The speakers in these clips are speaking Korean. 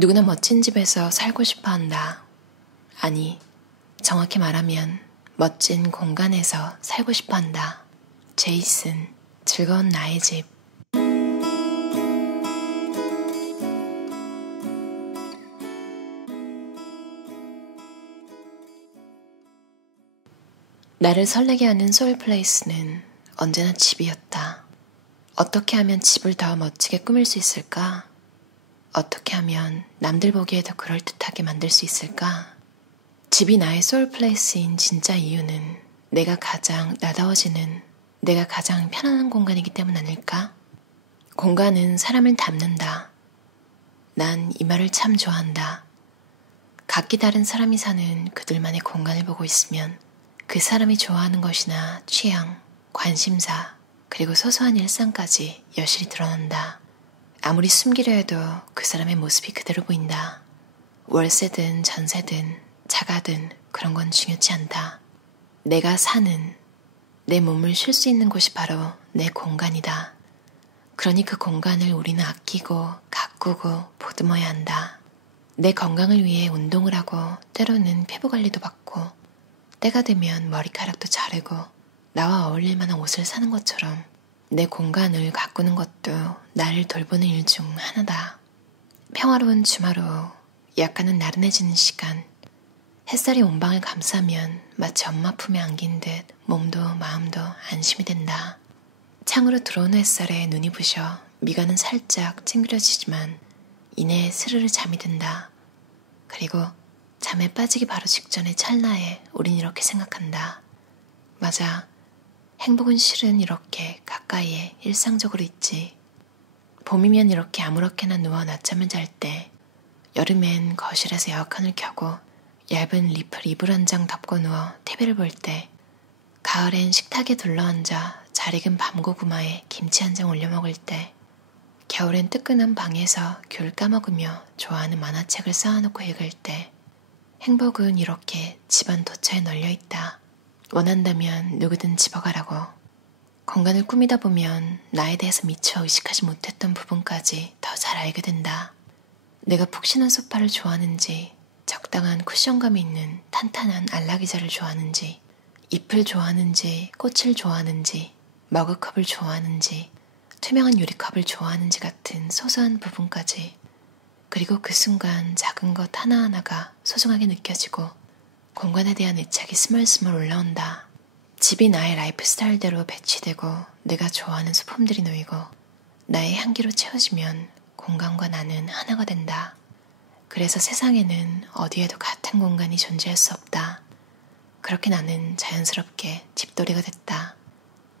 누구나 멋진 집에서 살고 싶어 한다. 아니, 정확히 말하면 멋진 공간에서 살고 싶어 한다. 제이슨, 즐거운 나의 집. 나를 설레게 하는 소울플레이스는 언제나 집이었다. 어떻게 하면 집을 더 멋지게 꾸밀 수 있을까? 어떻게 하면 남들 보기에 더 그럴듯하게 만들 수 있을까? 집이 나의 소울플레이스인 진짜 이유는 내가 가장 나다워지는, 내가 가장 편안한 공간이기 때문 아닐까? 공간은 사람을 담는다. 난 이 말을 참 좋아한다. 각기 다른 사람이 사는 그들만의 공간을 보고 있으면 그 사람이 좋아하는 것이나 취향, 관심사, 그리고 소소한 일상까지 여실히 드러난다. 아무리 숨기려 해도 그 사람의 모습이 그대로 보인다. 월세든 전세든 자가든 그런 건 중요치 않다. 내가 사는, 내 몸을 쉴 수 있는 곳이 바로 내 공간이다. 그러니 그 공간을 우리는 아끼고 가꾸고 보듬어야 한다. 내 건강을 위해 운동을 하고 때로는 피부 관리도 받고 때가 되면 머리카락도 자르고 나와 어울릴 만한 옷을 사는 것처럼 내 공간을 가꾸는 것도 나를 돌보는 일 중 하나다. 평화로운 주말 후 약간은 나른해지는 시간, 햇살이 온 방을 감싸면 마치 엄마 품에 안긴 듯 몸도 마음도 안심이 된다. 창으로 들어오는 햇살에 눈이 부셔 미간은 살짝 찡그려지지만 이내 스르르 잠이 든다. 그리고 잠에 빠지기 바로 직전의 찰나에 우린 이렇게 생각한다. 맞아. 행복은 실은 이렇게 가까이에 일상적으로 있지. 봄이면 이렇게 아무렇게나 누워 낮잠을 잘 때, 여름엔 거실에서 에어컨을 켜고 얇은 리플 이불 한 장 덮고 누워 TV를 볼 때, 가을엔 식탁에 둘러앉아 잘 익은 밤고구마에 김치 한 장 올려 먹을 때, 겨울엔 뜨끈한 방에서 귤 까먹으며 좋아하는 만화책을 쌓아놓고 읽을 때, 행복은 이렇게 집안 도처에 널려있다. 원한다면 누구든 집어가라고. 공간을 꾸미다 보면 나에 대해서 미처 의식하지 못했던 부분까지 더 잘 알게 된다. 내가 푹신한 소파를 좋아하는지, 적당한 쿠션감이 있는 탄탄한 안락의자를 좋아하는지, 잎을 좋아하는지, 꽃을 좋아하는지, 머그컵을 좋아하는지, 투명한 유리컵을 좋아하는지 같은 소소한 부분까지, 그리고 그 순간 작은 것 하나하나가 소중하게 느껴지고 공간에 대한 애착이 스멀스멀 올라온다. 집이 나의 라이프 스타일대로 배치되고 내가 좋아하는 소품들이 놓이고 나의 향기로 채워지면 공간과 나는 하나가 된다. 그래서 세상에는 어디에도 같은 공간이 존재할 수 없다. 그렇게 나는 자연스럽게 집돌이가 됐다.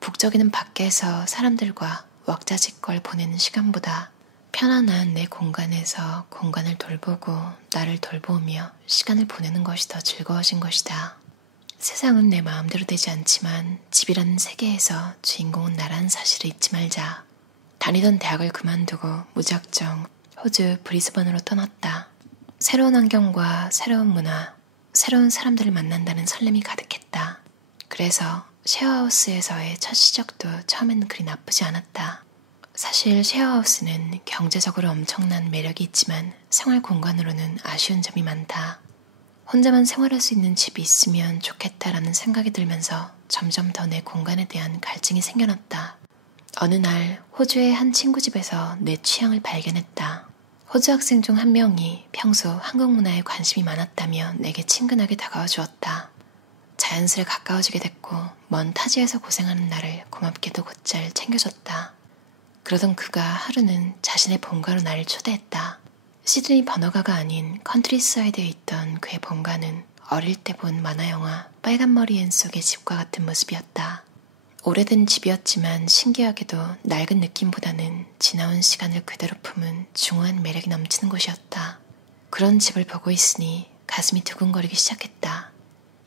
북적이는 밖에서 사람들과 왁자지껄 보내는 시간보다 편안한 내 공간에서 공간을 돌보고 나를 돌보며 시간을 보내는 것이 더 즐거워진 것이다. 세상은 내 마음대로 되지 않지만 집이라는 세계에서 주인공은 나라는 사실을 잊지 말자. 다니던 대학을 그만두고 무작정 호주 브리스번으로 떠났다. 새로운 환경과 새로운 문화, 새로운 사람들을 만난다는 설렘이 가득했다. 그래서 쉐어하우스에서의 첫 시작도 처음에는 그리 나쁘지 않았다. 사실 쉐어하우스는 경제적으로 엄청난 매력이 있지만 생활 공간으로는 아쉬운 점이 많다. 혼자만 생활할 수 있는 집이 있으면 좋겠다라는 생각이 들면서 점점 더 내 공간에 대한 갈증이 생겨났다. 어느 날 호주의 한 친구 집에서 내 취향을 발견했다. 호주 학생 중 한 명이 평소 한국 문화에 관심이 많았다며 내게 친근하게 다가와 주었다. 자연스레 가까워지게 됐고 먼 타지에서 고생하는 나를 고맙게도 곧잘 챙겨줬다. 그러던 그가 하루는 자신의 본가로 나를 초대했다. 시드니 번화가가 아닌 컨트리사이드에 있던 그의 본가는 어릴 때 본 만화영화 빨간 머리 앤 속의 집과 같은 모습이었다. 오래된 집이었지만 신기하게도 낡은 느낌보다는 지나온 시간을 그대로 품은 중후한 매력이 넘치는 곳이었다. 그런 집을 보고 있으니 가슴이 두근거리기 시작했다.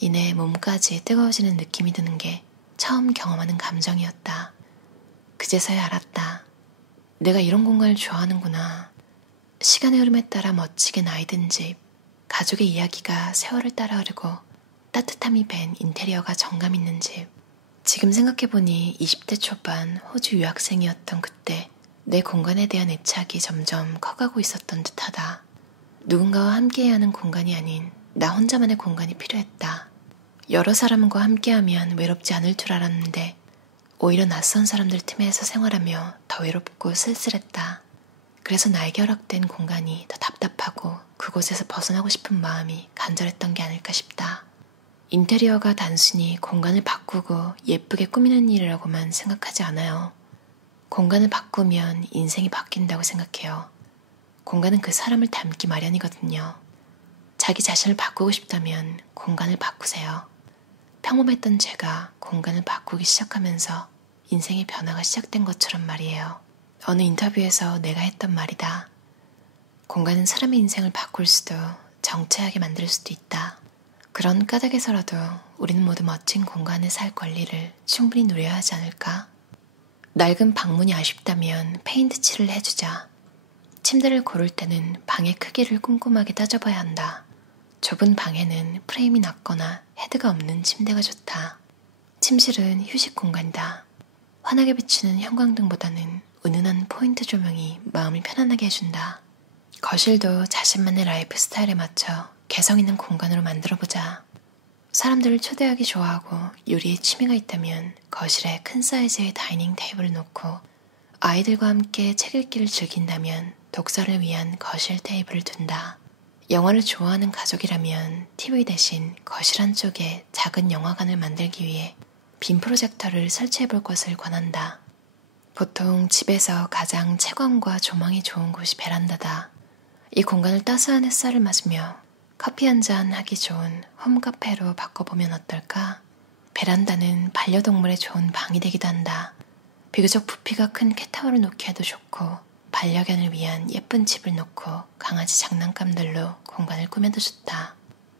이내 몸까지 뜨거워지는 느낌이 드는 게 처음 경험하는 감정이었다. 그제서야 알았다. 내가 이런 공간을 좋아하는구나. 시간의 흐름에 따라 멋지게 나이든 집, 가족의 이야기가 세월을 따라 흐르고 따뜻함이 밴 인테리어가 정감 있는 집. 지금 생각해보니 20대 초반 호주 유학생이었던 그때 내 공간에 대한 애착이 점점 커가고 있었던 듯하다. 누군가와 함께해야 하는 공간이 아닌 나 혼자만의 공간이 필요했다. 여러 사람과 함께하면 외롭지 않을 줄 알았는데 오히려 낯선 사람들 틈에서 생활하며 더 외롭고 쓸쓸했다. 그래서 나에게 허락된 공간이 더 답답하고 그곳에서 벗어나고 싶은 마음이 간절했던 게 아닐까 싶다. 인테리어가 단순히 공간을 바꾸고 예쁘게 꾸미는 일이라고만 생각하지 않아요. 공간을 바꾸면 인생이 바뀐다고 생각해요. 공간은 그 사람을 닮기 마련이거든요. 자기 자신을 바꾸고 싶다면 공간을 바꾸세요. 평범했던 제가 공간을 바꾸기 시작하면서 인생의 변화가 시작된 것처럼 말이에요. 어느 인터뷰에서 내가 했던 말이다. 공간은 사람의 인생을 바꿀 수도 정체하게 만들 수도 있다. 그런 까닭에서라도 우리는 모두 멋진 공간에 살 권리를 충분히 누려야 하지 않을까? 낡은 방문이 아쉽다면 페인트 칠을 해주자. 침대를 고를 때는 방의 크기를 꼼꼼하게 따져봐야 한다. 좁은 방에는 프레임이 낮거나 헤드가 없는 침대가 좋다. 침실은 휴식 공간이다. 환하게 비추는 형광등보다는 은은한 포인트 조명이 마음을 편안하게 해준다. 거실도 자신만의 라이프 스타일에 맞춰 개성 있는 공간으로 만들어보자. 사람들을 초대하기 좋아하고 요리에 취미가 있다면 거실에 큰 사이즈의 다이닝 테이블을 놓고 아이들과 함께 책 읽기를 즐긴다면 독서를 위한 거실 테이블을 둔다. 영화를 좋아하는 가족이라면 TV 대신 거실 한쪽에 작은 영화관을 만들기 위해 빔 프로젝터를 설치해 볼 것을 권한다. 보통 집에서 가장 채광과 조망이 좋은 곳이 베란다다. 이 공간을 따스한 햇살을 맞으며 커피 한잔 하기 좋은 홈카페로 바꿔보면 어떨까? 베란다는 반려동물에 좋은 방이 되기도 한다. 비교적 부피가 큰 캣타워를 놓기에도 좋고 반려견을 위한 예쁜 집을 놓고 강아지 장난감들로 공간을 꾸며도 좋다.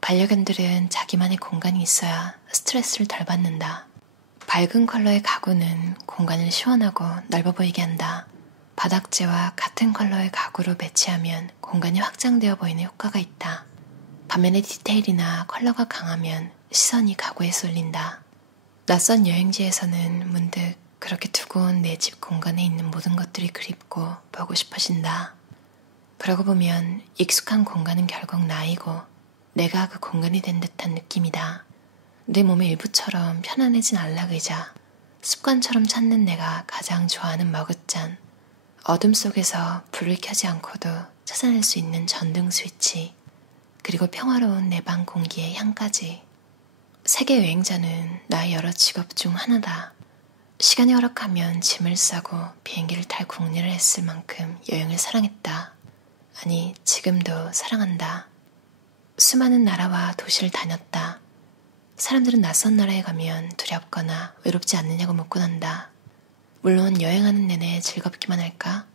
반려견들은 자기만의 공간이 있어야 스트레스를 덜 받는다. 밝은 컬러의 가구는 공간을 시원하고 넓어 보이게 한다. 바닥재와 같은 컬러의 가구로 배치하면 공간이 확장되어 보이는 효과가 있다. 반면에 디테일이나 컬러가 강하면 시선이 가구에 쏠린다. 낯선 여행지에서는 문득 그렇게 두고 온 내 집 공간에 있는 모든 것들이 그립고 보고 싶어진다. 그러고 보면 익숙한 공간은 결국 나이고 내가 그 공간이 된 듯한 느낌이다. 내 몸의 일부처럼 편안해진 안락의자, 습관처럼 찾는 내가 가장 좋아하는 머그잔, 어둠 속에서 불을 켜지 않고도 찾아낼 수 있는 전등 스위치, 그리고 평화로운 내 방 공기의 향까지. 세계 여행자는 나의 여러 직업 중 하나다. 시간이 허락하면 짐을 싸고 비행기를 탈 궁리를 했을 만큼 여행을 사랑했다. 아니, 지금도 사랑한다. 수많은 나라와 도시를 다녔다. 사람들은 낯선 나라에 가면 두렵거나 외롭지 않느냐고 묻곤 한다. 물론 여행하는 내내 즐겁기만 할까?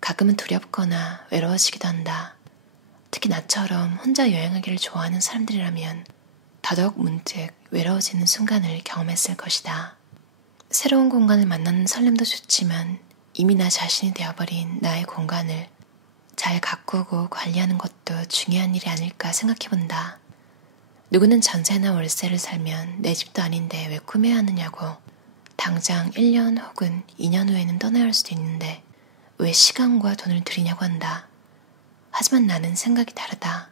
가끔은 두렵거나 외로워지기도 한다. 특히 나처럼 혼자 여행하기를 좋아하는 사람들이라면 더더욱 문득 외로워지는 순간을 경험했을 것이다. 새로운 공간을 만나는 설렘도 좋지만 이미 나 자신이 되어버린 나의 공간을 잘 가꾸고 관리하는 것도 중요한 일이 아닐까 생각해본다. 누구는 전세나 월세를 살면 내 집도 아닌데 왜 꾸며야 하느냐고 당장 1년 혹은 2년 후에는 떠나야 할 수도 있는데 왜 시간과 돈을 들이냐고 한다. 하지만 나는 생각이 다르다.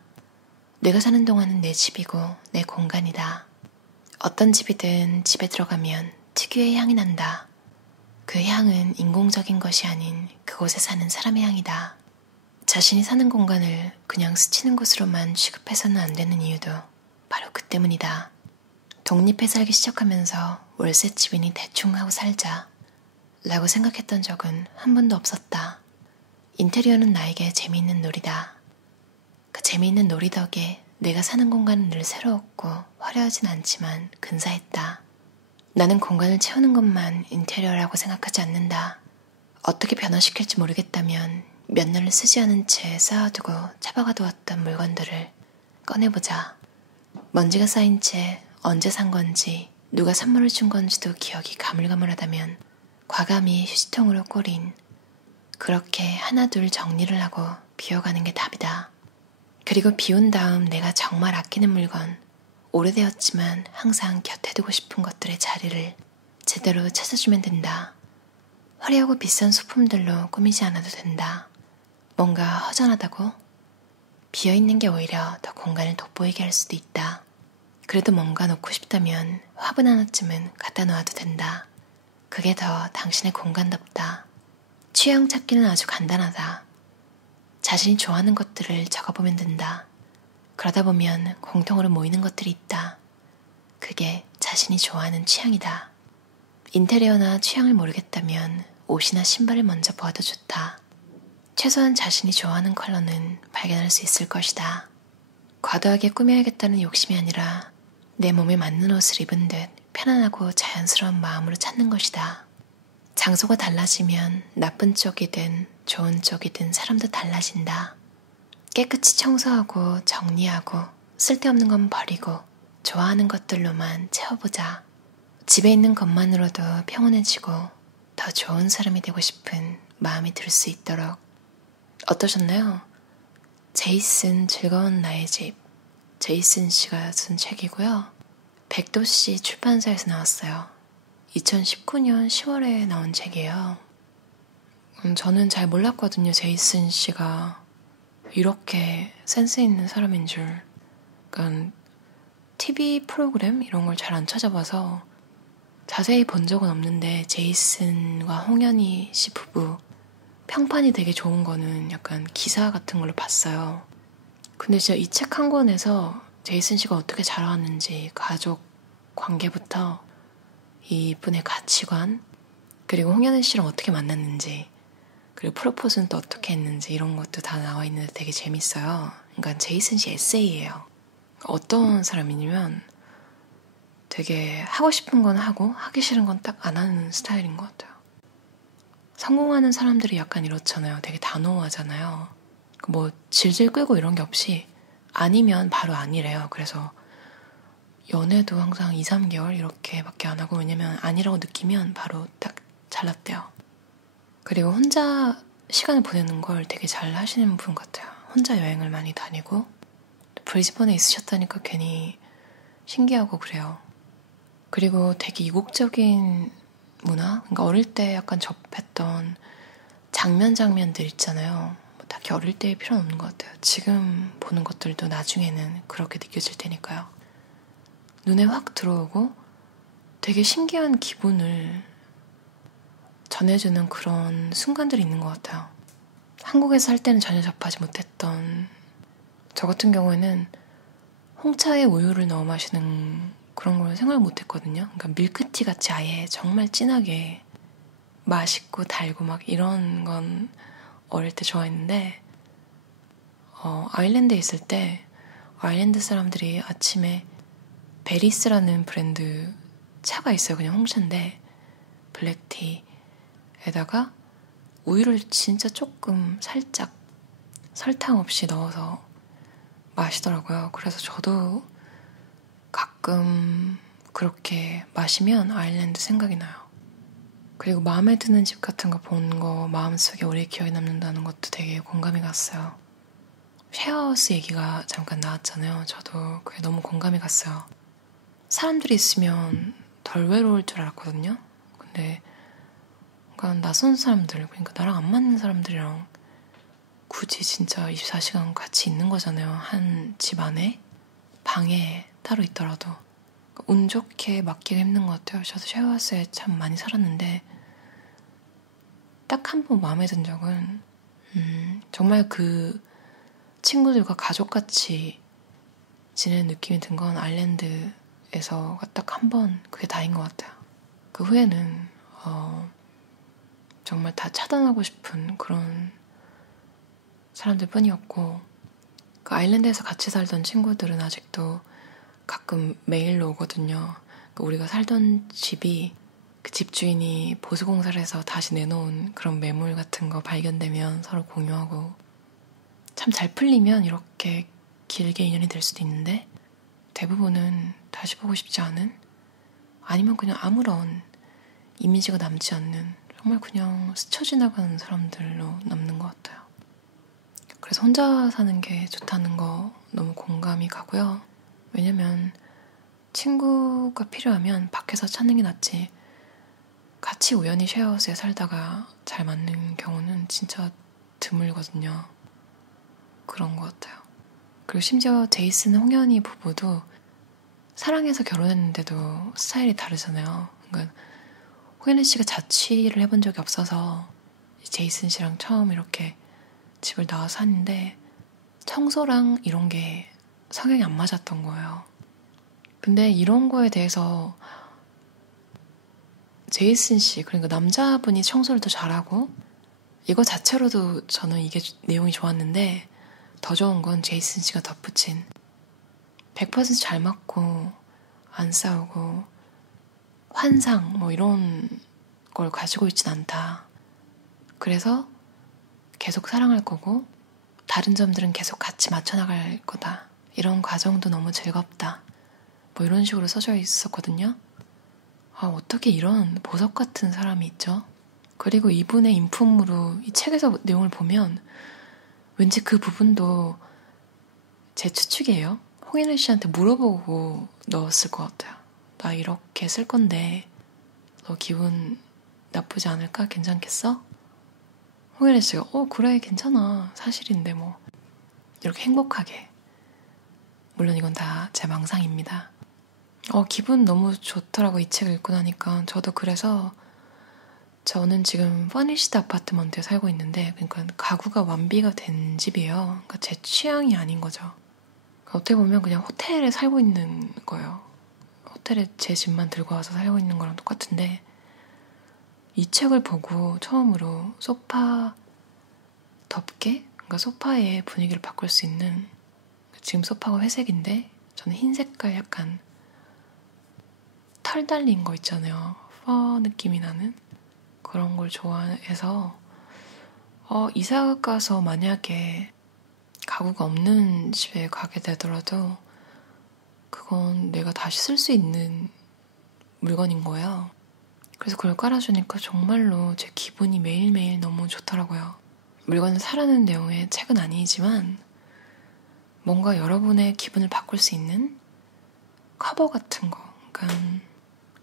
내가 사는 동안은 내 집이고 내 공간이다. 어떤 집이든 집에 들어가면 특유의 향이 난다. 그 향은 인공적인 것이 아닌 그곳에 사는 사람의 향이다. 자신이 사는 공간을 그냥 스치는 곳으로만 취급해서는 안 되는 이유도 바로 그 때문이다. 독립해 살기 시작하면서 월세집이니 대충 하고 살자 라고 생각했던 적은 한 번도 없었다. 인테리어는 나에게 재미있는 놀이다. 그 재미있는 놀이 덕에 내가 사는 공간은 늘 새로웠고 화려하진 않지만 근사했다. 나는 공간을 채우는 것만 인테리어라고 생각하지 않는다. 어떻게 변화시킬지 모르겠다면 몇 년을 쓰지 않은 채 쌓아두고 처박아두었던 물건들을 꺼내보자. 먼지가 쌓인 채 언제 산 건지 누가 선물을 준 건지도 기억이 가물가물하다면 과감히 휴지통으로 꼬린 그렇게 하나둘 정리를 하고 비워가는 게 답이다. 그리고 비운 다음 내가 정말 아끼는 물건, 오래되었지만 항상 곁에 두고 싶은 것들의 자리를 제대로 찾아주면 된다. 화려하고 비싼 소품들로 꾸미지 않아도 된다. 뭔가 허전하다고? 비어있는 게 오히려 더 공간을 돋보이게 할 수도 있다. 그래도 뭔가 놓고 싶다면 화분 하나쯤은 갖다 놓아도 된다. 그게 더 당신의 공간답다. 취향 찾기는 아주 간단하다. 자신이 좋아하는 것들을 적어보면 된다. 그러다 보면 공통으로 모이는 것들이 있다. 그게 자신이 좋아하는 취향이다. 인테리어나 취향을 모르겠다면 옷이나 신발을 먼저 보아도 좋다. 최소한 자신이 좋아하는 컬러는 발견할 수 있을 것이다. 과도하게 꾸며야겠다는 욕심이 아니라 내 몸에 맞는 옷을 입은 듯 편안하고 자연스러운 마음으로 찾는 것이다. 장소가 달라지면 나쁜 쪽이든 좋은 쪽이든 사람도 달라진다. 깨끗이 청소하고 정리하고 쓸데없는 건 버리고 좋아하는 것들로만 채워보자. 집에 있는 것만으로도 평온해지고 더 좋은 사람이 되고 싶은 마음이 들 수 있도록. 어떠셨나요? 제이슨 즐거운 나의 집. 제이슨 씨가 쓴 책이고요. 백도씨 출판사에서 나왔어요. 2019년 10월에 나온 책이에요. 저는 잘 몰랐거든요. 제이슨 씨가 이렇게 센스 있는 사람인 줄. 그러니까 TV 프로그램 이런 걸 잘 안 찾아봐서 자세히 본 적은 없는데 제이슨과 홍현희 씨 부부 평판이 되게 좋은 거는 약간 기사 같은 걸로 봤어요. 근데 진짜 이 책 한 권에서 제이슨 씨가 어떻게 자라왔는지 가족 관계부터 이분의 가치관 그리고 홍현희 씨랑 어떻게 만났는지 그리고 프로포즈는 또 어떻게 했는지 이런 것도 다 나와 있는데 되게 재밌어요. 그러니까 제이슨 씨 에세이예요. 어떤 사람이냐면 되게 하고 싶은 건 하고 하기 싫은 건 딱 안 하는 스타일인 것 같아요. 성공하는 사람들이 약간 이렇잖아요. 되게 단호하잖아요. 뭐 질질 끌고 이런 게 없이 아니면 바로 아니래요. 그래서 연애도 항상 2, 3개월 이렇게밖에 안 하고 왜냐면 아니라고 느끼면 바로 딱 잘랐대요. 그리고 혼자 시간을 보내는 걸 되게 잘 하시는 분 같아요. 혼자 여행을 많이 다니고 브리즈번에 있으셨다니까 괜히 신기하고 그래요. 그리고 되게 이국적인 문화? 그러니까 어릴 때 약간 접했던 장면들 있잖아요. 뭐 딱히 어릴 때의 필요는 없는 것 같아요. 지금 보는 것들도 나중에는 그렇게 느껴질 테니까요. 눈에 확 들어오고 되게 신기한 기분을 전해주는 그런 순간들이 있는 것 같아요. 한국에서 살 때는 전혀 접하지 못했던 저 같은 경우에는 홍차에 우유를 넣어 마시는 그런 걸 생각 못했거든요. 그러니까 밀크티 같이 아예 정말 진하게 맛있고 달고 막 이런 건 어릴 때 좋아했는데 아일랜드에 있을 때 아일랜드 사람들이 아침에 베리스라는 브랜드 차가 있어요. 그냥 홍차인데 블랙티에다가 우유를 진짜 조금 살짝 설탕 없이 넣어서 마시더라고요. 그래서 저도 가끔 그렇게 마시면 아일랜드 생각이 나요. 그리고 마음에 드는 집 같은 거 본 거 마음속에 오래 기억에 남는다는 것도 되게 공감이 갔어요. 쉐어하우스 얘기가 잠깐 나왔잖아요. 저도 그게 너무 공감이 갔어요. 사람들이 있으면 덜 외로울 줄 알았거든요. 근데 그러니까 낯선 사람들, 그러니까 나랑 안 맞는 사람들이랑 굳이 진짜 24시간 같이 있는 거잖아요. 한 집 안에 방에 따로 있더라도 운 좋게 맡기가 힘든 것 같아요. 저도 쉐어하우스에 참 많이 살았는데 딱 한 번 마음에 든 적은 정말 그 친구들과 가족같이 지내는 느낌이 든 건 아일랜드에서 딱 한 번 그게 다인 것 같아요. 그 후에는 정말 다 차단하고 싶은 그런 사람들 뿐이었고 그 아일랜드에서 같이 살던 친구들은 아직도 가끔 메일로 오거든요. 우리가 살던 집이 그 집주인이 보수공사를 해서 다시 내놓은 그런 매물 같은 거 발견되면 서로 공유하고 참 잘 풀리면 이렇게 길게 인연이 될 수도 있는데 대부분은 다시 보고 싶지 않은 아니면 그냥 아무런 이미지가 남지 않는 정말 그냥 스쳐 지나가는 사람들로 남는 것 같아요. 그래서 혼자 사는 게 좋다는 거 너무 공감이 가고요. 왜냐면 친구가 필요하면 밖에서 찾는 게 낫지 같이 우연히 쉐어하우스에 살다가 잘 맞는 경우는 진짜 드물거든요. 그런 것 같아요. 그리고 심지어 제이슨 홍현희 부부도 사랑해서 결혼했는데도 스타일이 다르잖아요. 그러니까 홍현희 씨가 자취를 해본 적이 없어서 제이슨 씨랑 처음 이렇게 집을 나와서 사는데 청소랑 이런 게 성향이 안 맞았던 거예요. 근데 이런 거에 대해서 제이슨 씨, 그러니까 남자분이 청소를 더 잘하고 이거 자체로도 저는 이게 내용이 좋았는데 더 좋은 건 제이슨 씨가 덧붙인 100%잘 맞고 안 싸우고 환상 뭐 이런 걸 가지고 있진 않다. 그래서 계속 사랑할 거고 다른 점들은 계속 같이 맞춰나갈 거다. 이런 과정도 너무 즐겁다. 뭐 이런 식으로 써져 있었거든요. 아, 어떻게 이런 보석 같은 사람이 있죠? 그리고 이분의 인품으로 이 책에서 내용을 보면 왠지 그 부분도 제 추측이에요. 홍인혜 씨한테 물어보고 넣었을 것 같아요. 나 이렇게 쓸 건데 너 기분 나쁘지 않을까? 괜찮겠어? 홍인혜 씨가 그래 괜찮아 사실인데 뭐 이렇게 행복하게. 물론 이건 다 제 망상입니다. 기분 너무 좋더라고 이 책을 읽고 나니까. 저도 그래서 저는 지금 퍼니시드 아파트먼트에 살고 있는데 그러니까 가구가 완비가 된 집이에요. 그러니까 제 취향이 아닌 거죠. 그러니까 어떻게 보면 그냥 호텔에 살고 있는 거예요. 호텔에 제 집만 들고 와서 살고 있는 거랑 똑같은데 이 책을 보고 처음으로 소파 덮개? 그러니까 소파의 분위기를 바꿀 수 있는, 지금 소파가 회색인데 저는 흰 색깔 약간 털 달린 거 있잖아요. 퍼 느낌이 나는 그런 걸 좋아해서 이사 가서 만약에 가구가 없는 집에 가게 되더라도 그건 내가 다시 쓸 수 있는 물건인 거예요. 그래서 그걸 깔아주니까 정말로 제 기분이 매일매일 너무 좋더라고요. 물건을 사라는 내용의 책은 아니지만 뭔가 여러분의 기분을 바꿀 수 있는 커버 같은 거. 그러니까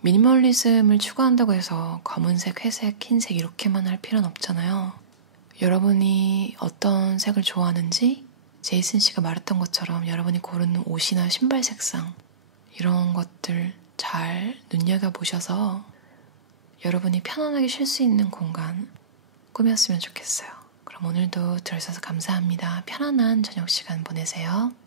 미니멀리즘을 추구한다고 해서 검은색, 회색, 흰색 이렇게만 할 필요는 없잖아요. 여러분이 어떤 색을 좋아하는지 제이슨 씨가 말했던 것처럼 여러분이 고르는 옷이나 신발 색상 이런 것들 잘 눈여겨보셔서 여러분이 편안하게 쉴 수 있는 공간 꾸몄으면 좋겠어요. 그럼 오늘도 들어주셔서 감사합니다. 편안한 저녁 시간 보내세요.